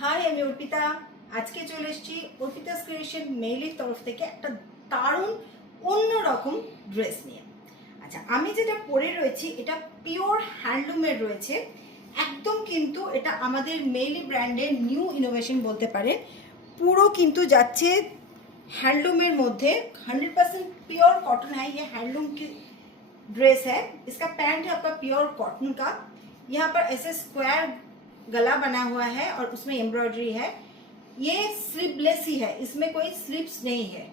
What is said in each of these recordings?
High, আমি অর্পিতা। আজকে চলে এসেছি অর্পিতাস ক্রিয়েশন মেইলির তরফ থেকে একটা দারুণ অন্যরকম ড্রেস নিয়ে। আচ্ছা, আমি যেটা পরে রয়েছি এটা পিওর হ্যান্ডলুমের রয়েছে, একদম কিন্তু এটা আমাদের মেইলি ব্র্যান্ডের নিউ ইনোভেশন বলতে পারে। পুরো কিন্তু যাচ্ছে हैंडलूमेर मध्य 100% प्योर कॉटन है। ये हैंडलूम की ड्रेस है। इसका पैंट है आपका प्योर कॉटन का। यहाँ पर ऐसे स्क्वायर गला बना हुआ है और उसमें एम्ब्रॉयडरी है। ये स्लीवलेस ही है, इसमें कोई स्लीव्स नहीं है।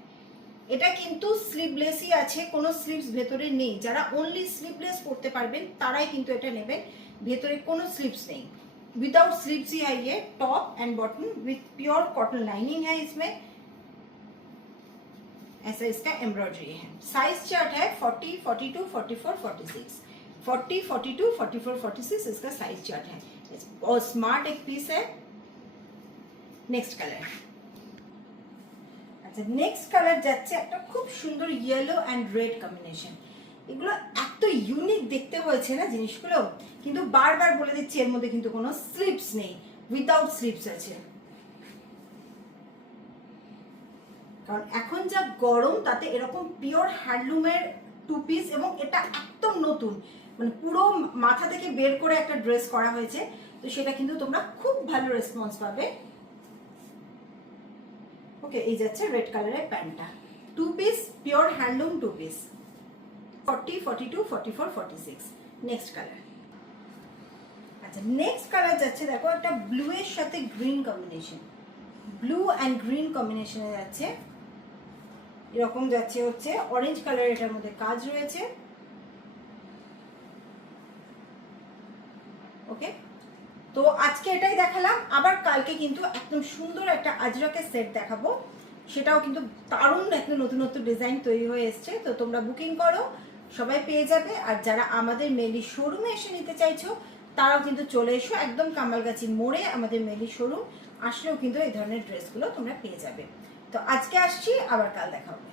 এটা কিন্তু স্লিভলেসই আছে, কোনো স্লিভস ভেতরে নেই। যারা অনলি স্লিভলেস পরতে পারবেন তারাই কিন্তু এটা নেবেন, ভেতরে কোনো স্লিভস নেই। विदाउट स्लीव्स ही है ये। Top and bottom with pure cotton lining है इसमें। ऐसा इसका एम्ब्रॉयडरी है। साइज चार्ट है 40, 42, 44, 46। 40, 42, 44, 46 इसका साइज चार्ट है। और स्मार्ट एक पीस है। नेक्स्ट कलर, अच्छा नेक्स्ट कलर যাচ্ছে একটা খুব সুন্দর ইয়েলো এন্ড রেড কম্বিনেশন। এগুলো এত ইউনিক দেখতে হয়েছে না জিনিসগুলো, কিন্তু বারবার বলে দিচ্ছি এর মধ্যে কিন্তু কোনো স্লিভস নেই, উইদাউট স্লিভস আছে। কারণ এখন যা গরম তাতে এরকম পিওর হ্যান্ডলুমের টু পিস, এবং এটা একদম নতুন, মানে পুরো মাথা থেকে বের করে একটা ড্রেস করা হয়েছে, তো সেটা কিন্তু তোমরা খুব ভালো রেসপন্স পাবে। ওকে, এই যাচ্ছে রেড কালারের প্যান্টটা, two piece pure handloom two piece. 40, 42, 44, 46। Next colour, আচ্ছা নেক্সট কালার যাচ্ছে দেখো একটা ব্লু এর সাথে green combination, blue and green কম্বিনেশনে যাচ্ছে। এরকম যাচ্ছে হচ্ছে অরেঞ্জ কালার, এটার মধ্যে কাজ রয়েছে। ওকে, তো আজকে এটাই দেখালাম। আবার কালকে কিন্তু একদম সুন্দর একটা আজরাকের সেট দেখাবো, সেটাও কিন্তু দারুণ একটা নতুন নতুন ডিজাইন তৈরি হয়ে এসছে। তো তোমরা বুকিং করো, সবাই পেয়ে যাবে। আর যারা আমাদের মেলি শোরুমে এসে নিতে চাইছো তারাও কিন্তু চলে এসো, একদম কামালগাছি মোড়ে আমাদের মেলি শোরুম। আসলেও কিন্তু এই ধরনের ড্রেসগুলো তোমরা পেয়ে যাবে। তো আজকে আসছি, আবার কাল দেখা হবে।